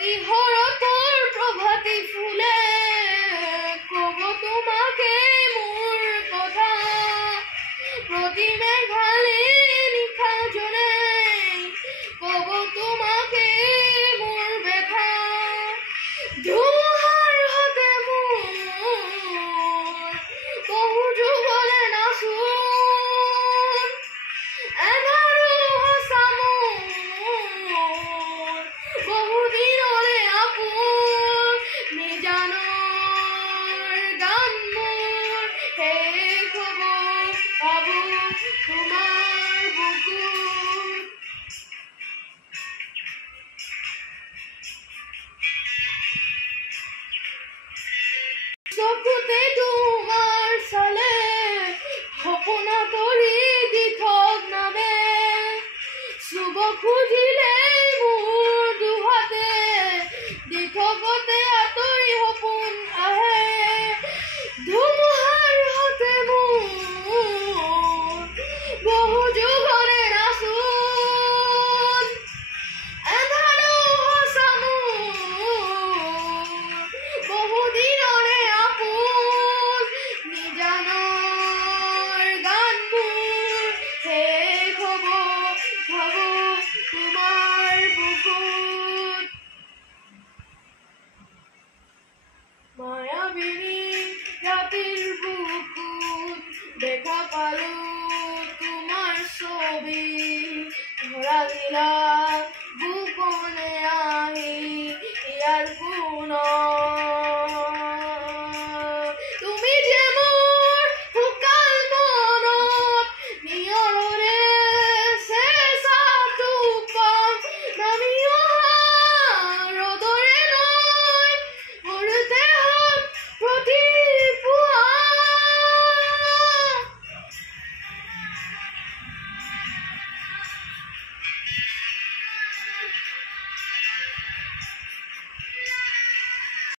প্ৰতি হৰতৰ প্ৰভাতী ফুলে কব তোমাকে মোৰ কথা প্ৰতি মেঘালে নিশা জনে কব তোমাকে মোৰ ব্যথা ধুমুহাৰ হতে মোৰ বহু যুগলে নাচোন এধাৰো সঁচা মোৰ বহু দিনলে আপোন নিজানৰ গান মোৰ শেষ হ'ব পাবো তোমাৰ বুকুত চকুতে তোমাৰ চালে সপোনা তৰি দি থক নামে চুব খুজিলে মোৰ দুহাতে দি থকতে আঁতৰি সপোন আহে ধুমুহাৰ হতে মোৰ বহু যুগলে নাচোন এধাৰো সঁচা মোৰ বহু দিনৰে আপোন নিজানৰ গান মোৰ শেষ হ'ব ভাবো তোমাৰ বুকুত মায়াবিনী ৰাতিৰ বুকুত দেখা পালো তোমাৰ ছবি ধৰা দিলা